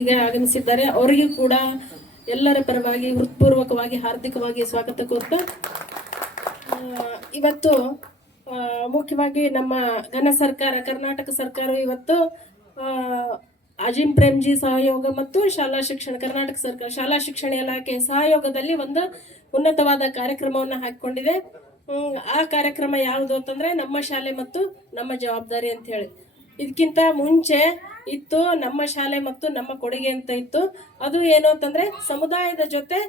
ಆಗಮಿಸಿದ್ದಾರೆ. ಅವರಿಗೂ ಕೂಡ ಎಲ್ಲರ ಪರವಾಗಿ ಹೃತ್ಪೂರ್ವಕವಾಗಿ, ಹಾರ್ದಿಕವಾಗಿ ಸ್ವಾಗತ ಕೋರ್ತಾ ಇವತ್ತು ಮುಖ್ಯವಾಗಿ ನಮ್ಮ ಘನ ಸರ್ಕಾರ, ಕರ್ನಾಟಕ ಸರ್ಕಾರ ಇವತ್ತು ಅಜಿಂ ಪ್ರೇಮ್ಜಿ ಸಹಯೋಗ ಮತ್ತು ಶಾಲಾ ಶಿಕ್ಷಣ, ಕರ್ನಾಟಕ ಸರ್ಕಾರ, ಶಾಲಾ ಶಿಕ್ಷಣ ಇಲಾಖೆ ಸಹಯೋಗದಲ್ಲಿ ಒಂದು ಉನ್ನತವಾದ ಕಾರ್ಯಕ್ರಮವನ್ನು ಹಾಕಿಕೊಂಡಿದೆ. ಆ ಕಾರ್ಯಕ್ರಮ ಯಾವುದು ಅಂತಂದ್ರೆ ನಮ್ಮ ಶಾಲೆ ಮತ್ತು ನಮ್ಮ ಜವಾಬ್ದಾರಿ ಅಂತ ಹೇಳಿ. ಇದಕ್ಕಿಂತ ಮುಂಚೆ ಇತ್ತು ನಮ್ಮ ಶಾಲೆ ಮತ್ತು ನಮ್ಮ ಕೊಡುಗೆ ಅಂತ ಇತ್ತು. ಅದು ಏನು ಅಂತಂದ್ರೆ ಸಮುದಾಯದ ಜೊತೆ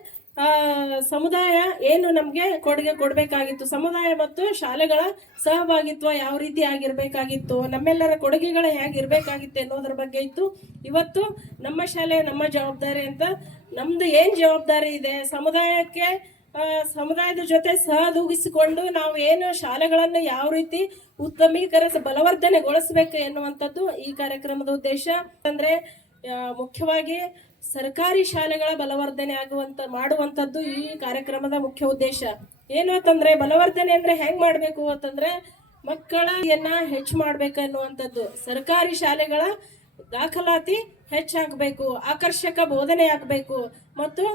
ಸಮುದಾಯ ಏನು ನಮಗೆ ಕೊಡುಗೆ ಕೊಡಬೇಕಾಗಿತ್ತು. ಸಮುದಾಯ ಮತ್ತು ಶಾಲೆಗಳ ಸಹಭಾಗಿತ್ವ ಯಾವ ರೀತಿ ಆಗಿರ್ಬೇಕಾಗಿತ್ತು, ನಮ್ಮೆಲ್ಲರ ಕೊಡುಗೆಗಳು ಹೇಗಿರ್ಬೇಕಾಗಿತ್ತು ಅನ್ನೋದ್ರ ಬಗ್ಗೆ ಇತ್ತು. ಇವತ್ತು ನಮ್ಮ ಶಾಲೆ ನಮ್ಮ ಜವಾಬ್ದಾರಿ ಅಂತ, ನಮ್ದು ಏನು ಜವಾಬ್ದಾರಿ ಇದೆ, ಸಮುದಾಯಕ್ಕೆ ಸಮುದಾಯದ ಜೊತೆ ಸಹದೂಗಿಸಿಕೊಂಡು ನಾವು ಏನು ಶಾಲೆಗಳನ್ನು ಯಾವ ರೀತಿ ಉತ್ತಮೀಕರಿಸ ಬಲವರ್ಧನೆಗೊಳಿಸಬೇಕು ಎನ್ನುವಂಥದ್ದು ಈ ಕಾರ್ಯಕ್ರಮದ ಉದ್ದೇಶ. ಅಂದ್ರೆ ಮುಖ್ಯವಾಗಿ ಸರ್ಕಾರಿ ಶಾಲೆಗಳ ಬಲವರ್ಧನೆ ಆಗುವಂತ, ಮಾಡುವಂಥದ್ದು ಈ ಕಾರ್ಯಕ್ರಮದ ಮುಖ್ಯ ಉದ್ದೇಶ. ಏನು ಅಂತಂದ್ರೆ, ಬಲವರ್ಧನೆ ಅಂದ್ರೆ ಹೆಂಗ್ ಮಾಡ್ಬೇಕು ಅಂತಂದ್ರೆ, ಮಕ್ಕಳನ್ನ ಹೆಚ್ಚು ಮಾಡ್ಬೇಕು ಅನ್ನುವಂಥದ್ದು ಸರ್ಕಾರಿ ಶಾಲೆಗಳ ದಾಖಲಾತಿ ಹೆಚ್ಚಾಗಬೇಕು, ಆಕರ್ಷಕ ಬೋಧನೆ ಆಗಬೇಕು. ಮತ್ತು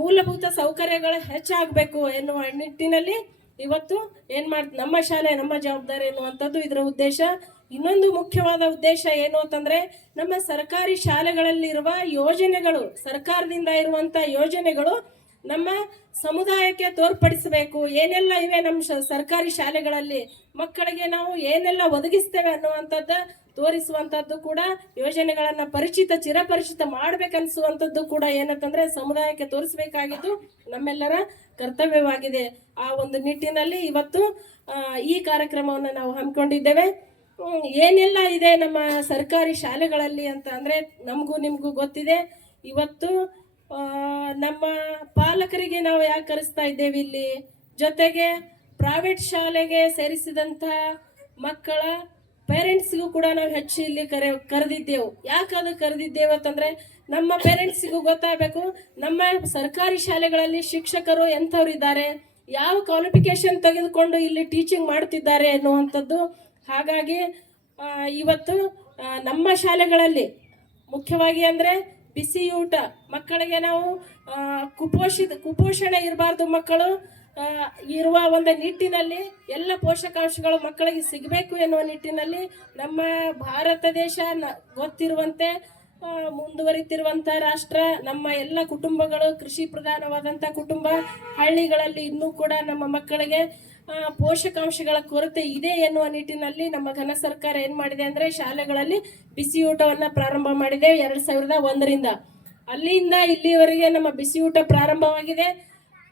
ಮೂಲಭೂತ ಸೌಕರ್ಯಗಳು ಹೆಚ್ಚಾಗಬೇಕು ಎನ್ನುವ ನಿಟ್ಟಿನಲ್ಲಿ ಇವತ್ತು ಏನು ಮಾಡ್ ನಮ್ಮ ಶಾಲೆ, ನಮ್ಮ ಜವಾಬ್ದಾರಿ ಎನ್ನುವಂಥದ್ದು ಇದರ ಉದ್ದೇಶ. ಇನ್ನೊಂದು ಮುಖ್ಯವಾದ ಉದ್ದೇಶ ಏನು ಅಂತಂದ್ರೆ ನಮ್ಮ ಸರ್ಕಾರಿ ಶಾಲೆಗಳಲ್ಲಿರುವ ಯೋಜನೆಗಳು, ಸರ್ಕಾರದಿಂದ ಇರುವಂತ ಯೋಜನೆಗಳು ನಮ್ಮ ಸಮುದಾಯಕ್ಕೆ ತೋರ್ಪಡಿಸಬೇಕು. ಏನೆಲ್ಲ ಇವೆ ನಮ್ಮ ಸರ್ಕಾರಿ ಶಾಲೆಗಳಲ್ಲಿ? ಮಕ್ಕಳಿಗೆ ನಾವು ಏನೆಲ್ಲ ಒದಗಿಸ್ತೇವೆ ಅನ್ನುವಂಥದ್ದು ತೋರಿಸುವಂಥದ್ದು ಕೂಡ ಯೋಜನೆಗಳನ್ನು ಪರಿಚಿತ, ಚಿರಪರಿಚಿತ ಮಾಡ್ಬೇಕನ್ನಿಸುವಂಥದ್ದು ಕೂಡ ಏನಂತಂದ್ರೆ ಸಮುದಾಯಕ್ಕೆ ತೋರಿಸಬೇಕಾಗಿದ್ದು ನಮ್ಮೆಲ್ಲರ ಕರ್ತವ್ಯವಾಗಿದೆ. ಆ ಒಂದು ನಿಟ್ಟಿನಲ್ಲಿ ಇವತ್ತು ಈ ಕಾರ್ಯಕ್ರಮವನ್ನು ನಾವು ಹಮ್ಮಿಕೊಂಡಿದ್ದೇವೆ. ಏನೆಲ್ಲ ಇದೆ ನಮ್ಮ ಸರ್ಕಾರಿ ಶಾಲೆಗಳಲ್ಲಿ ಅಂತ ಅಂದರೆ ನಮಗೂ ನಿಮಗೂ ಗೊತ್ತಿದೆ. ಇವತ್ತು ನಮ್ಮ ಪಾಲಕರಿಗೆ ನಾವು ಯಾಕೆ ಕರೆಸ್ತಾ ಇದ್ದೇವೆ ಇಲ್ಲಿ? ಜೊತೆಗೆ ಪ್ರೈವೇಟ್ ಶಾಲೆಗೆ ಸೇರಿಸಿದಂಥ ಮಕ್ಕಳ ಪೇರೆಂಟ್ಸಿಗೂ ಕೂಡ ನಾವು ಹೆಚ್ಚು ಇಲ್ಲಿ ಕರೆ, ಕರೆದಿದ್ದೆವು. ಯಾಕಂದ್ರೆ ಕರೆದಿದ್ದೇವೆ ಅಂತಂದ್ರೆ, ನಮ್ಮ ಪೇರೆಂಟ್ಸಿಗೂ ಗೊತ್ತಾಗಬೇಕು, ನಮ್ಮ ಸರ್ಕಾರಿ ಶಾಲೆಗಳಲ್ಲಿ ಶಿಕ್ಷಕರು ಎಂಥವ್ರು ಇದ್ದಾರೆ, ಯಾವ ಕ್ವಾಲಿಫಿಕೇಶನ್ ತೆಗೆದುಕೊಂಡು ಇಲ್ಲಿ ಟೀಚಿಂಗ್ ಮಾಡ್ತಿದ್ದಾರೆ ಅನ್ನುವಂಥದ್ದು. ಹಾಗಾಗಿ ಇವತ್ತು ನಮ್ಮ ಶಾಲೆಗಳಲ್ಲಿ, ಮುಖ್ಯವಾಗಿ ಅಂದರೆ ಬಿಸಿ ಊಟ ಮಕ್ಕಳಿಗೆ ನಾವು ಕುಪೋಷಿತ, ಕುಪೋಷಣೆ ಇರಬಾರ್ದು ಮಕ್ಕಳು ಇರುವ ಒಂದು ನಿಟ್ಟಿನಲ್ಲಿ ಎಲ್ಲ ಪೋಷಕಾಂಶಗಳು ಮಕ್ಕಳಿಗೆ ಸಿಗಬೇಕು ಎನ್ನುವ ನಿಟ್ಟಿನಲ್ಲಿ ನಮ್ಮ ಭಾರತ ದೇಶ ಗೊತ್ತಿರುವಂತೆ ಮುಂದುವರಿತಿರುವಂಥ ರಾಷ್ಟ್ರ, ನಮ್ಮ ಎಲ್ಲ ಕುಟುಂಬಗಳು, ಕೃಷಿ ಪ್ರಧಾನವಾದಂಥ ಕುಟುಂಬ, ಹಳ್ಳಿಗಳಲ್ಲಿ ಇನ್ನೂ ಕೂಡ ನಮ್ಮ ಮಕ್ಕಳಿಗೆ ಪೋಷಕಾಂಶಗಳ ಕೊರತೆ ಇದೆ ಎನ್ನುವ ನಿಟ್ಟಿನಲ್ಲಿ ನಮ್ಮ ಘನ ಸರ್ಕಾರ ಏನು ಮಾಡಿದೆ ಅಂದರೆ ಶಾಲೆಗಳಲ್ಲಿ ಬಿಸಿ ಊಟವನ್ನ ಪ್ರಾರಂಭ ಮಾಡಿದೆ ಎರಡು ಸಾವಿರದ ಒಂದರಿಂದ. ಅಲ್ಲಿಂದ ಇಲ್ಲಿವರೆಗೆ ನಮ್ಮ ಬಿಸಿ ಊಟ ಪ್ರಾರಂಭವಾಗಿದೆ.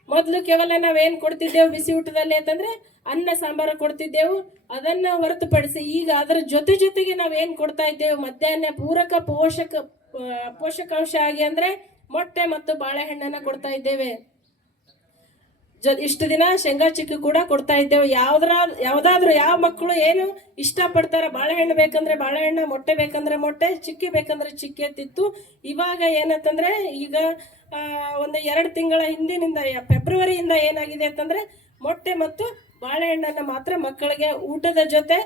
ಮೊದಲು ಕೇವಲ ನಾವೇನು ಕೊಡ್ತಿದ್ದೆವು ಬಿಸಿ ಊಟದಲ್ಲಿ ಅಂತಂದ್ರೆ ಅನ್ನ ಸಾಂಬಾರು ಕೊಡ್ತಿದ್ದೆವು. ಅದನ್ನ ಹೊರತುಪಡಿಸಿ ಈಗ ಅದರ ಜೊತೆ ಜೊತೆಗೆ ನಾವೇನ್ ಕೊಡ್ತಾ ಇದ್ದೇವೆ? ಮಧ್ಯಾಹ್ನ ಪೂರಕ ಪೋಷಕ, ಪೋಷಕಾಂಶ ಆಗಿ ಅಂದ್ರೆ ಮೊಟ್ಟೆ ಮತ್ತು ಬಾಳೆಹಣ್ಣನ್ನು ಕೊಡ್ತಾ ಇದ್ದೇವೆ. ಜೊ ಇಷ್ಟು ದಿನ ಶೇಂಗಾ ಚಿಕ್ಕಿ ಕೂಡ ಕೊಡ್ತಾ ಇದ್ದೇವೆ. ಯಾವ್ದ್ರ ಯಾವ್ದಾದ್ರು ಯಾವ ಮಕ್ಕಳು ಏನು ಇಷ್ಟಪಡ್ತಾರ ಬಾಳೆಹಣ್ಣು ಬೇಕಂದ್ರೆ ಬಾಳೆಹಣ್ಣು, ಮೊಟ್ಟೆ ಬೇಕಂದ್ರೆ ಮೊಟ್ಟೆ, ಚಿಕ್ಕಿ ಬೇಕಂದ್ರೆ ಚಿಕ್ಕಿ ಅಂತಿತ್ತು. ಇವಾಗ ಏನಂತಂದ್ರೆ ಈಗ ಒಂದು ಎರಡು ತಿಂಗಳ ಹಿಂದಿನಿಂದ ಫೆಬ್ರವರಿಯಿಂದ ಏನಾಗಿದೆ ಅಂತಂದ್ರೆ ಮೊಟ್ಟೆ ಮತ್ತು ಬಾಳೆಹಣ್ಣನ್ನು ಮಾತ್ರ ಮಕ್ಕಳಿಗೆ ಊಟದ ಜೊತೆ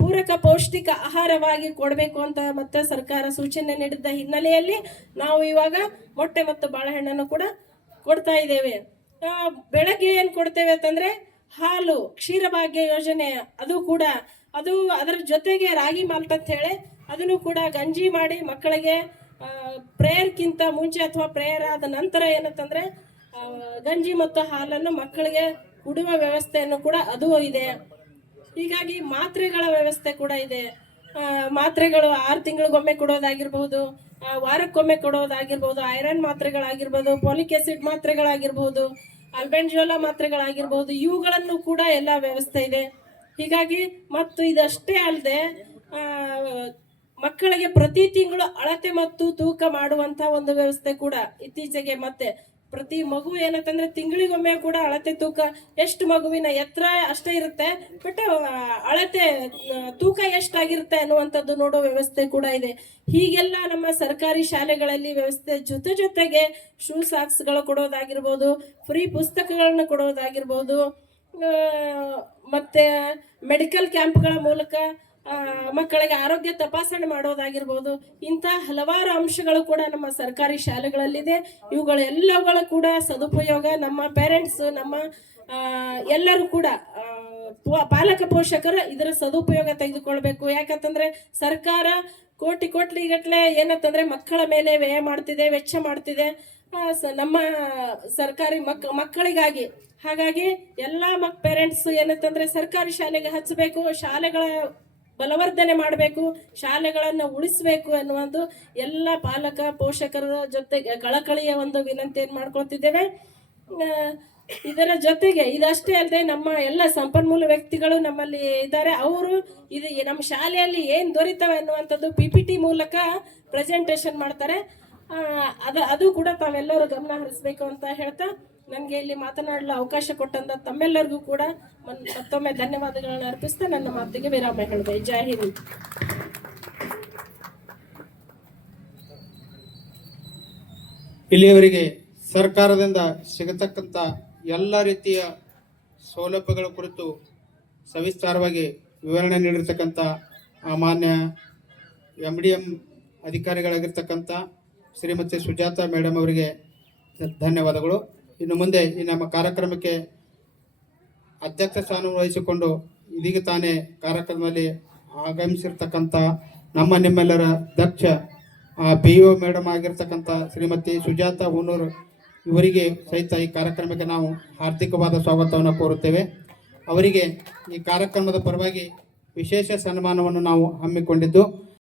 ಪೂರಕ ಪೌಷ್ಟಿಕ ಆಹಾರವಾಗಿ ಕೊಡಬೇಕು ಅಂತ ಮತ್ತೆ ಸರ್ಕಾರ ಸೂಚನೆ ನೀಡಿದ್ದ ಹಿನ್ನೆಲೆಯಲ್ಲಿ ನಾವು ಇವಾಗ ಮೊಟ್ಟೆ ಮತ್ತು ಬಾಳೆಹಣ್ಣನ್ನು ಕೂಡ ಕೊಡ್ತಾ ಇದ್ದೇವೆ. ಬೆಳಗ್ಗೆ ಏನು ಕೊಡ್ತೇವೆ ಅಂತಂದ್ರೆ ಹಾಲು, ಕ್ಷೀರಭಾಗ್ಯ ಯೋಜನೆ, ಅದು ಕೂಡ, ಅದು ಅದರ ಜೊತೆಗೆ ರಾಗಿ ಮಾಲ್ಟ್ ಅಂತ ಹೇಳಿ, ಅದನ್ನು ಕೂಡ ಗಂಜಿ ಮಾಡಿ ಮಕ್ಕಳಿಗೆ ಪ್ರೇಯರ್ಗಿಂತ ಮುಂಚೆ ಅಥವಾ ಪ್ರೇಯರ್ ಆದ ನಂತರ ಏನಂತಂದ್ರೆ ಗಂಜಿ ಮತ್ತು ಹಾಲನ್ನು ಮಕ್ಕಳಿಗೆ ಕುಡುವ ವ್ಯವಸ್ಥೆಯನ್ನು ಕೂಡ ಅದು ಇದೆ. ಹೀಗಾಗಿ ಮಾತ್ರೆಗಳ ವ್ಯವಸ್ಥೆ ಕೂಡ ಇದೆ. ಮಾತ್ರೆಗಳು ಆರು ತಿಂಗಳಿಗೊಮ್ಮೆ ಕೊಡೋದಾಗಿರ್ಬಹುದು ವಾರಕ್ಕೊಮ್ಮೆ ಕೊಡೋದಾಗಿರ್ಬೋದು, ಐರನ್ ಮಾತ್ರೆಗಳಾಗಿರ್ಬೋದು ಪೋಲಿಕ್ ಆಸಿಡ್ ಮಾತ್ರೆಗಳಾಗಿರ್ಬಹುದು ಅಲ್ಬೆಂಜೋಲಾ ಮಾತ್ರೆಗಳಾಗಿರ್ಬೋದು, ಇವುಗಳನ್ನು ಕೂಡ ಎಲ್ಲ ವ್ಯವಸ್ಥೆ ಇದೆ. ಹೀಗಾಗಿ ಮತ್ತು ಇದಷ್ಟೇ ಅಲ್ಲದೆ ಮಕ್ಕಳಿಗೆ ಪ್ರತಿ ತಿಂಗಳು ಅಳತೆ ಮತ್ತು ತೂಕ ಮಾಡುವಂತ ಒಂದು ವ್ಯವಸ್ಥೆ ಕೂಡ ಇತ್ತೀಚೆಗೆ ಮತ್ತೆ ಪ್ರತಿ ಮಗು ಏನಂತಂದ್ರೆ ತಿಂಗಳಿಗೊಮ್ಮೆ ಕೂಡ ಅಳತೆ ತೂಕ, ಎಷ್ಟು ಮಗುವಿನ ಎತ್ತರ ಅಷ್ಟೇ ಇರುತ್ತೆ. ಬಟ್ ಅಳತೆ ತೂಕ ಎಷ್ಟಾಗಿರುತ್ತೆ ಅನ್ನುವಂಥದ್ದು ನೋಡೋ ವ್ಯವಸ್ಥೆ ಕೂಡ ಇದೆ. ಹೀಗೆಲ್ಲ ನಮ್ಮ ಸರ್ಕಾರಿ ಶಾಲೆಗಳಲ್ಲಿ ವ್ಯವಸ್ಥೆ ಜೊತೆ ಜೊತೆಗೆ ಶೂ ಸಾಕ್ಸ್ಗಳು ಕೊಡೋದಾಗಿರ್ಬೋದು ಫ್ರೀ ಪುಸ್ತಕಗಳನ್ನು ಕೊಡೋದಾಗಿರ್ಬೋದು ಮತ್ತೆ ಮೆಡಿಕಲ್ ಕ್ಯಾಂಪ್ಗಳ ಮೂಲಕ ಮಕ್ಕಳಿಗೆ ಆರೋಗ್ಯ ತಪಾಸಣೆ ಮಾಡೋದಾಗಿರ್ಬೋದು, ಇಂಥ ಹಲವಾರು ಅಂಶಗಳು ಕೂಡ ನಮ್ಮ ಸರ್ಕಾರಿ ಶಾಲೆಗಳಲ್ಲಿದೆ. ಇವುಗಳೆಲ್ಲವುಗಳ ಕೂಡ ಸದುಪಯೋಗ ನಮ್ಮ ಪೇರೆಂಟ್ಸ್ ನಮ್ಮ ಎಲ್ಲರೂ ಕೂಡ ಪಾಲಕ ಪೋಷಕರು ಇದರ ಸದುಪಯೋಗ ತೆಗೆದುಕೊಳ್ಬೇಕು. ಯಾಕಂತಂದ್ರೆ ಸರ್ಕಾರ ಕೋಟಿ ಕೋಟಿ ಗಟ್ಟಲೆ ಏನಂತಂದ್ರೆ ಮಕ್ಕಳ ಮೇಲೆ ವ್ಯಯ ಮಾಡ್ತಿದೆ, ವೆಚ್ಚ ಮಾಡ್ತಿದೆ. ನಮ್ಮ ಸರ್ಕಾರಿ ಮಕ್, ಮಕ್ಕಳಿಗಾಗಿ. ಹಾಗಾಗಿ ಎಲ್ಲ ಮಕ್ ಪೇರೆಂಟ್ಸ್ ಏನಂತಂದ್ರೆ ಸರ್ಕಾರಿ ಶಾಲೆಗೆ ಹಚ್ಚಬೇಕು, ಶಾಲೆಗಳ ಬಲವರ್ಧನೆ ಮಾಡಬೇಕು, ಶಾಲೆಗಳನ್ನು ಉಳಿಸಬೇಕು ಅನ್ನುವಂದು ಎಲ್ಲ ಪಾಲಕ, ಪೋಷಕರ ಜೊತೆಗೆ ಕಳಕಳಿಯ ಒಂದು ವಿನಂತಿಯನ್ನು ಮಾಡ್ಕೊಳ್ತಿದ್ದೇವೆ? ಇದರ ಜೊತೆಗೆ ಇದಷ್ಟೇ ಅಲ್ಲದೆ ನಮ್ಮ ಎಲ್ಲ ಸಂಪನ್ಮೂಲ ವ್ಯಕ್ತಿಗಳು ನಮ್ಮಲ್ಲಿ ಇದ್ದಾರೆ. ಅವರು ಇದು ನಮ್ಮ ಶಾಲೆಯಲ್ಲಿ ಏನು ದೊರೀತವೆ ಅನ್ನುವಂಥದ್ದು ಪಿ ಪಿ ಟಿ ಮೂಲಕ ಪ್ರೆಸೆಂಟೇಷನ್ ಮಾಡ್ತಾರೆ. ಅದ, ಅದು ಕೂಡ ತಾವೆಲ್ಲರೂ ಗಮನ ಹರಿಸ್ಬೇಕು ಅಂತ ಹೇಳ್ತಾ ನನಗೆ ಇಲ್ಲಿ ಮಾತನಾಡಲು ಅವಕಾಶ ಕೊಟ್ಟಂತ ತಮ್ಮೆಲ್ಲರಿಗೂ ಕೂಡ ಮತ್ತೊಮ್ಮೆ ಧನ್ಯವಾದಗಳನ್ನು ಅರ್ಪಿಸ್ತಾ ನನ್ನ ಮಾತಿಗೆ ವಿರಾಮ ಹೇಳಿದೆ ಜೈ ಹಿಂದ್. ಇಲ್ಲಿಯವರೆಗೆ ಸರ್ಕಾರದಿಂದ ಸಿಗತಕ್ಕಂಥ ಎಲ್ಲ ರೀತಿಯ ಸೌಲಭ್ಯಗಳ ಕುರಿತು ಸವಿಸ್ತಾರವಾಗಿ ವಿವರಣೆ ನೀಡಿರ್ತಕ್ಕಂಥ ಮಾನ್ಯ ಎಂ ಡಿ ಎಂ ಅಧಿಕಾರಿಗಳಾಗಿರ್ತಕ್ಕಂಥ ಶ್ರೀಮತಿ ಸುಜಾತ ಮೇಡಮ್ ಅವರಿಗೆ ಧನ್ಯವಾದಗಳು. ಇನ್ನು ಮುಂದೆ ಈ ನಮ್ಮ ಕಾರ್ಯಕ್ರಮಕ್ಕೆ ಅಧ್ಯಕ್ಷ ಸ್ಥಾನ ವಹಿಸಿಕೊಂಡು ಇದೀಗ ತಾನೇ ಕಾರ್ಯಕ್ರಮದಲ್ಲಿ ಆಗಮಿಸಿರ್ತಕ್ಕಂಥ ನಮ್ಮ ನಿಮ್ಮೆಲ್ಲರ ಅಧ್ಯಕ್ಷ ಬಿ ಒ ಮೇಡಮ್ ಆಗಿರ್ತಕ್ಕಂಥ ಶ್ರೀಮತಿ ಸುಜಾತ ಹುನೂರು ಇವರಿಗೆ ಸಹಿತ ಈ ಕಾರ್ಯಕ್ರಮಕ್ಕೆ ನಾವು ಹಾರ್ದಿಕವಾದ ಸ್ವಾಗತವನ್ನು ಕೋರುತ್ತೇವೆ. ಅವರಿಗೆ ಈ ಕಾರ್ಯಕ್ರಮದ ಪರವಾಗಿ ವಿಶೇಷ ಸನ್ಮಾನವನ್ನು ನಾವು ಹಮ್ಮಿಕೊಂಡಿದ್ದು.